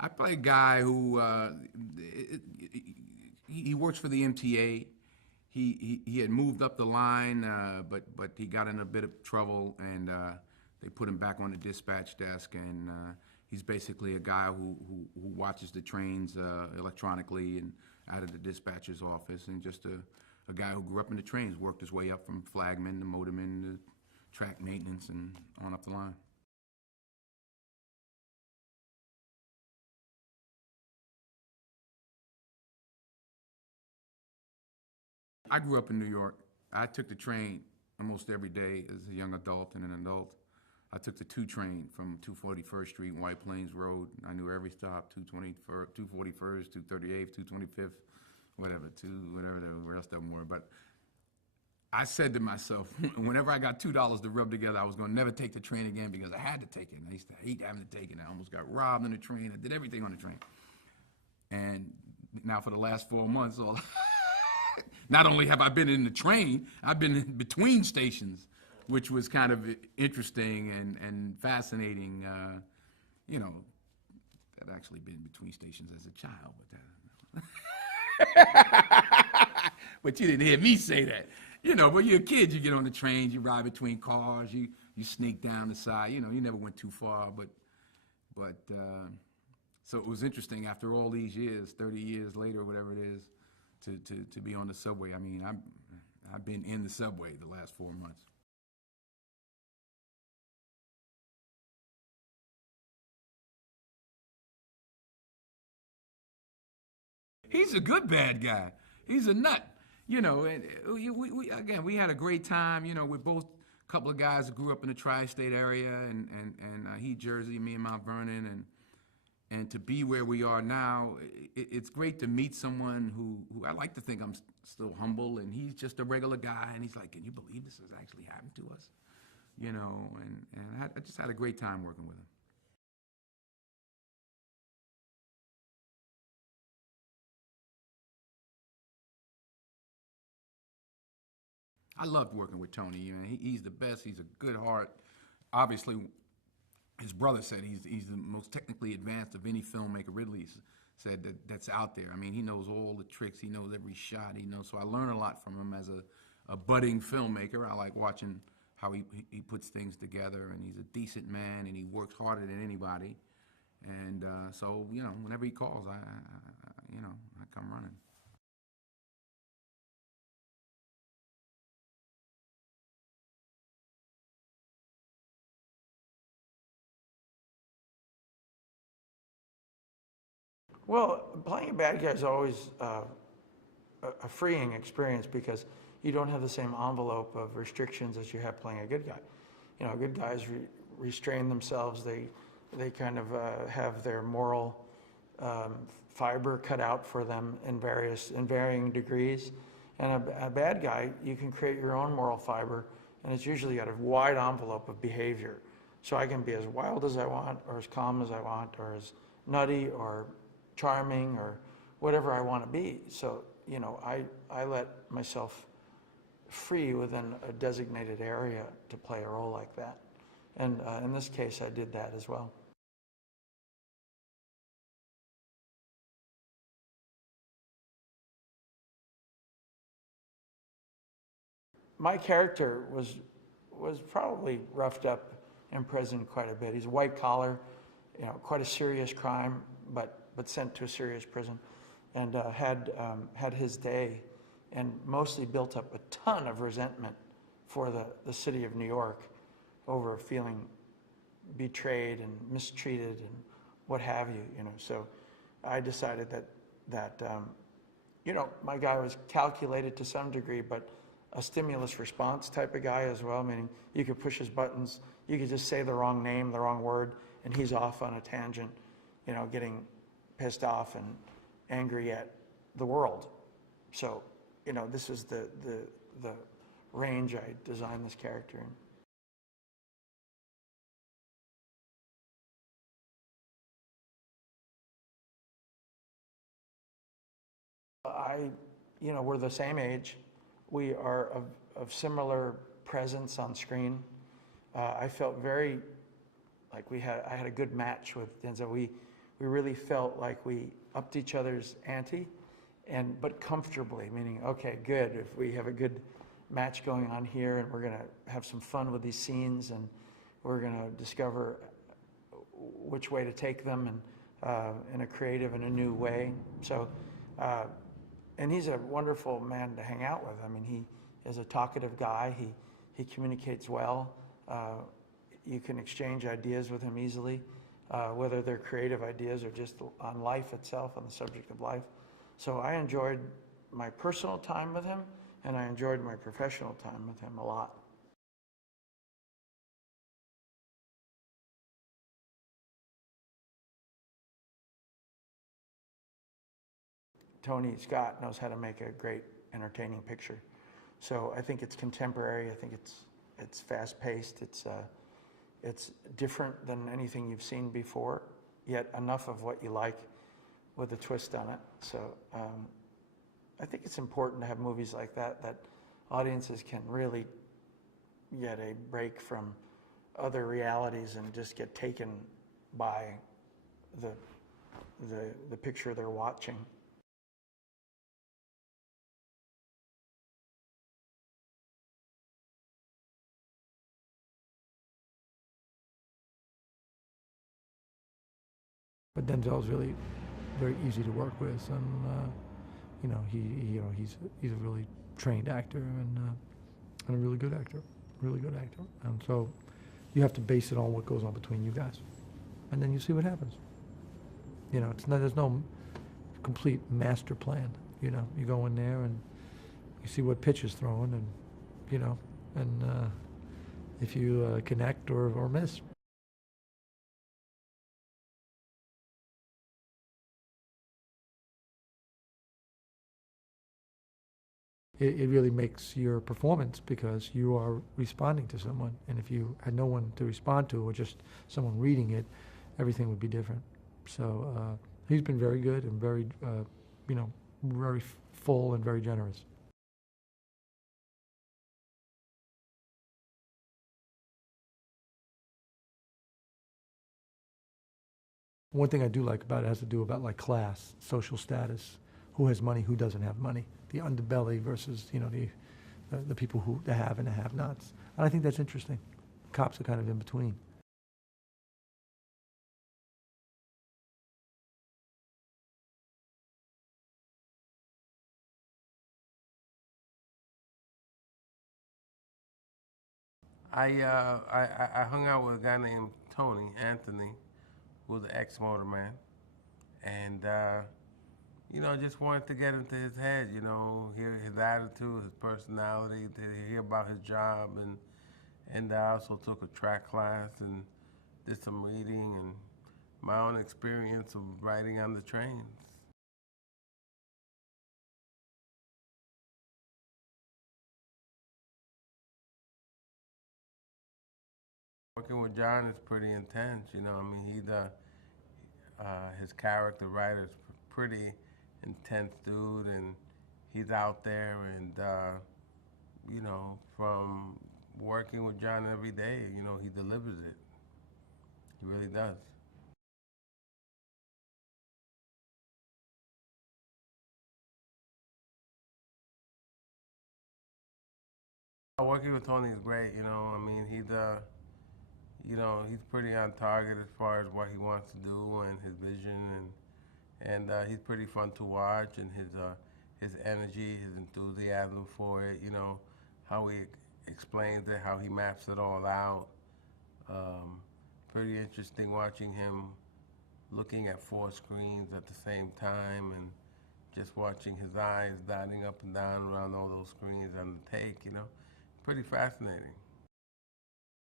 I play a guy who he works for the MTA. He had moved up the line, but he got in a bit of trouble, and they put him back on the dispatch desk. And he's basically a guy who watches the trains electronically and out of the dispatcher's office, and just a guy who grew up in the trains, worked his way up from flagman to motorman to track maintenance and on up the line. I grew up in New York. I took the train almost every day as a young adult and an adult. I took the 2 train from 241st Street and White Plains Road. I knew every stop, 221st, 241st, 238th, 225th, whatever, whatever the rest of them were. But I said to myself, whenever I got $2 to rub together, I was going to never take the train again because I had to take it. And I used to hate having to take it. I almost got robbed on the train. I did everything on the train. And now for the last 4 months, not only have I been in the train, I've been in between stations, which was kind of interesting and fascinating. You know, I'd actually been between stations as a child, but you didn't hear me say that. But you're a kid, you get on the trains, you ride between cars, you sneak down the side. You never went too far, but so it was interesting after all these years, 30 years later, whatever it is, to be on the subway. I mean, I've been in the subway the last 4 months. He's a good bad guy. He's a nut. And again, we had a great time. We're both a couple of guys who grew up in the tri-state area, and he Jersey, me and Mount Vernon, and to be where we are now, it's great to meet someone who I like to think I'm still humble, and he's just a regular guy, and he's like, can you believe this has actually happened to us? And I just had a great time working with him. I loved working with Tony. He's the best. He's a good heart. Obviously, his brother said he's the most technically advanced of any filmmaker. Ridley said that's out there. I mean, he knows all the tricks. He knows every shot. He knows. So I learn a lot from him as a budding filmmaker. I like watching how he puts things together, and he's a decent man, and he works harder than anybody. And so whenever he calls, I come running. Well, playing a bad guy is always a freeing experience because you don't have the same envelope of restrictions as you have playing a good guy. Good guys restrain themselves. They kind of have their moral fiber cut out for them in varying degrees. And a bad guy, you can create your own moral fiber, and it's usually got a wide envelope of behavior. So I can be as wild as I want, or as calm as I want, or as nutty, or charming, or whatever I want to be. So, I let myself free within a designated area to play a role like that. And in this case, I did that as well. My character was probably roughed up in prison quite a bit. He's a white collar, quite a serious crime, but sent to a serious prison, and had his day, and mostly built up a ton of resentment for the city of New York over feeling betrayed and mistreated and what have you. So I decided that my guy was calculated to some degree, but a stimulus response type of guy as well, meaning you could push his buttons, you could just say the wrong name, the wrong word, and he's off on a tangent, getting pissed off and angry at the world. So, this is the range I designed this character in. We're the same age. We are of similar presence on screen. I felt very like I had a good match with Denzel. we really felt like we upped each other's ante, but comfortably, meaning, okay, good, if we have a good match going on here, and we're going to have some fun with these scenes, and we're going to discover which way to take them, and in a creative and a new way. So, and he's a wonderful man to hang out with. I mean, he is a talkative guy. He communicates well. You can exchange ideas with him easily, whether they're creative ideas or just on life itself, on the subject of life. So I enjoyed my personal time with him, and I enjoyed my professional time with him a lot. Tony Scott knows how to make a great, entertaining picture. So I think it's contemporary. I think it's fast-paced. It's different than anything you've seen before, yet enough of what you like with a twist on it. So I think it's important to have movies like that audiences can really get a break from other realities and just get taken by the picture they're watching. But Denzel's really very easy to work with, and he's a really trained actor and a really good actor, And so you have to base it on what goes on between you guys, and then you see what happens. There's no complete master plan. You go in there and you see what pitch is thrown, and if you connect or miss. It really makes your performance, because you are responding to someone. And if you had no one to respond to, or just someone reading it, everything would be different. So he's been very good and very, very full and very generous. One thing I do like about it has to do about like class, social status, who has money, who doesn't have money, the underbelly versus the people who the have and the have-nots. And I think that's interesting. Cops are kind of in between. I hung out with a guy named Anthony, who's an ex-motorman, and just wanted to get into his head, hear his attitude, his personality, to hear about his job, and I also took a track class and did some reading and my own experience of riding on the trains. Working with John is pretty intense, his character writer's pretty intense dude, and he's out there, and from working with John every day, he delivers it. He really does. Working with Tony is great, he's pretty on target as far as what he wants to do and his vision, and he's pretty fun to watch, and his energy, his enthusiasm for it, how he explains it, how he maps it all out. Pretty interesting watching him looking at 4 screens at the same time, and just watching his eyes dotting up and down around all those screens on the take, pretty fascinating.